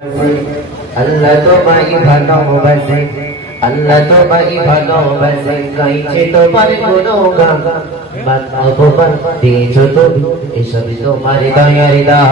আল্লাহ তোমায় ভালোবাসে, আল্লাহ তোমায় ভালোবাসে, গাইছে তোমার গুণগান, মান অপমান দিয়েছো তুমি, এসবই তোমার দয়ার দান।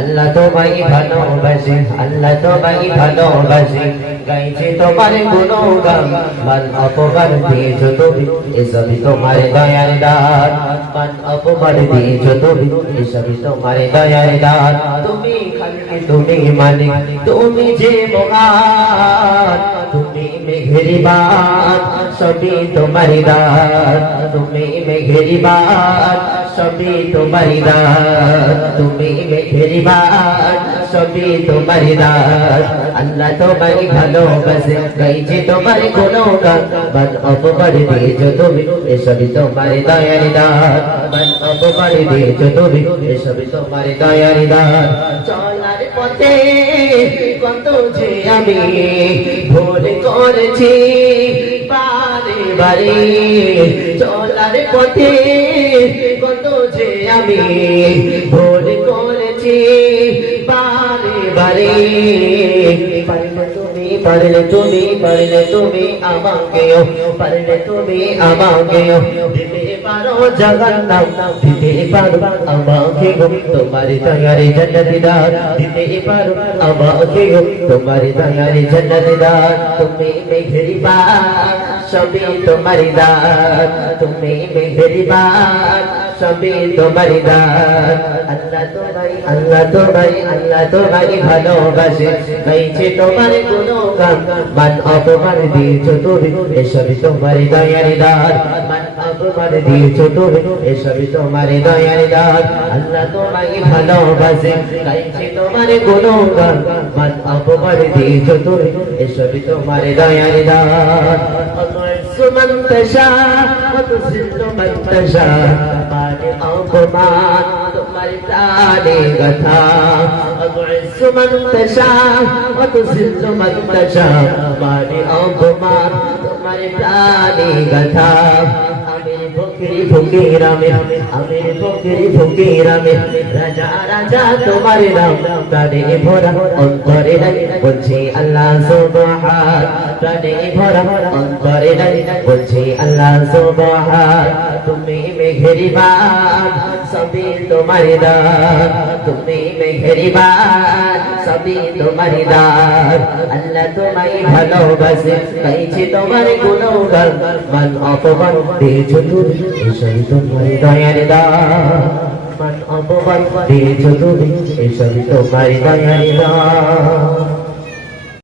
আল্লাহ তোমায় ভালোবাসে, আল্লাহ তোমায় ভালোবাসে, গাইছে তোমার গুণগান, মান অপমান দিয়েছো তুমি, এসবই তোমার দয়ার দান। মান অপমান দিয়েছো তুমি, এসবই তোমার দয়ার দান। তুমি খালিক, তুমি মালিক, তুমি যে মহান, তুমি মেহেরবান, সবই তোমার দান। তুমি মেহেরবান, সবই তোমার দান। তুমি মেহেরবান, সবই তোমার দান। আল্লাহ তোমায় ভালোবাসে, গাইছে তোমার গুণগান, মান অপমান দিয়েছো তুমি, এসবই তোমার দয়ার দান। মান অপমান দিয়েছো তুমি, এসবই তোমার দয়ার দান। চলার পথে কত যে আমি ভুল করেছি বারে বারে, চলার পথে কত যে আমি ভুল করেছি বারে বারে। পারলে তুমি, পারলে তুমি, পারলে তুমি আমাকেও, পারলে তুমি আমাকেও দিতে পারো জাহান্নাম, দিতে পারো আমাকেও তোমার দয়ার জান্নাত দান, দিতে পারো আমাকেও তোমার দয়ার জান্নাত দান। তুমি মেহেরবান, সবই তোমার দান। তুমি মেহেরবান, সবই তোমার দান। আল্লাহ তোমায়, আল্লাহ তোমায়, আল্লাহ তোমায় ভালোবাসে, গাইছে তোমার গুণগান, মান অপমান দিয়েছো তুমি, এসবই তোমার দয়ার দান। মান অপমান দিয়েছো তুমি, এসবই তোমার দয়ার দান। আল্লাহ তোমায় ভালোবাসে, গাইছে তোমার গুণগান, মান অপমান দিয়েছো তুমি, এসবই তোমার দয়ার দান। من تشاء وتذل من تشاء, মানে অপমান তোমার প্রাণে গাথা। তু'ইজ্জ মান তাশা' ওয়া তুযিল্লু মান তাশা', মানে অপমান তোমার প্রাণে গাথা। আমির ফকির ফকির আমির, আমির ফকির ফকির আমির, রাজা রাজা তোমার নাম, প্রাণে ভরা অন্তরে নাই বলছি আল্লাহ সুবহান। প্রাণে ভরা অন্তরে নাই বলছি আল্লাহ সুবহান। তুমি মেহেরবান, সবই তোমার দান। তুমি মেহেরবান, সবই তোমার দান। আল্লাহ তোমায় ভালোবাসে, গাইছে তোমার গুণগান, মান অপমান দিয়েছো তুমি, এসবই তোমার দয়ার দান। মান অপমান দিয়েছো তুমি, এসবই তোমার দয়ার দান।